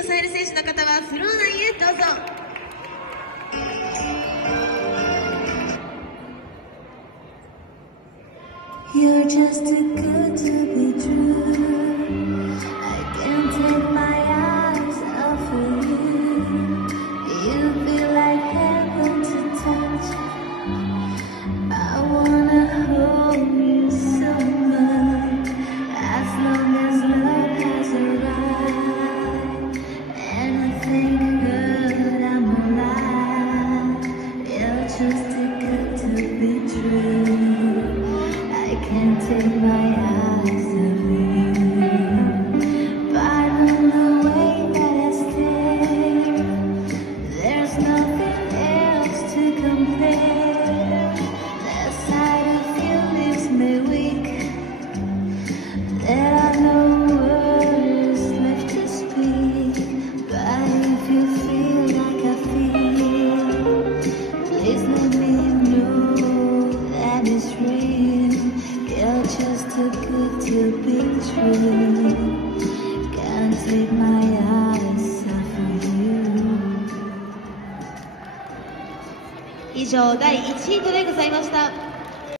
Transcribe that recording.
をされる選手の方はフロア内へどうぞ。You're just too good to be true. I can't take my eyes off of you. You feel like heaven to touch. I wanna hold you so much. As long as love has arrived, and I think good I'm alive. You're just too good to be true. I can't take my eyes off you. Pardon the way that I stare. There's nothing else to compare. That side of you leaves me weak. There are no words left to speak. But if you feel like I feel, please let me know that it's real. You're just too good to be true. Can't take my eyes off of you. 以上第1ヒートでございました。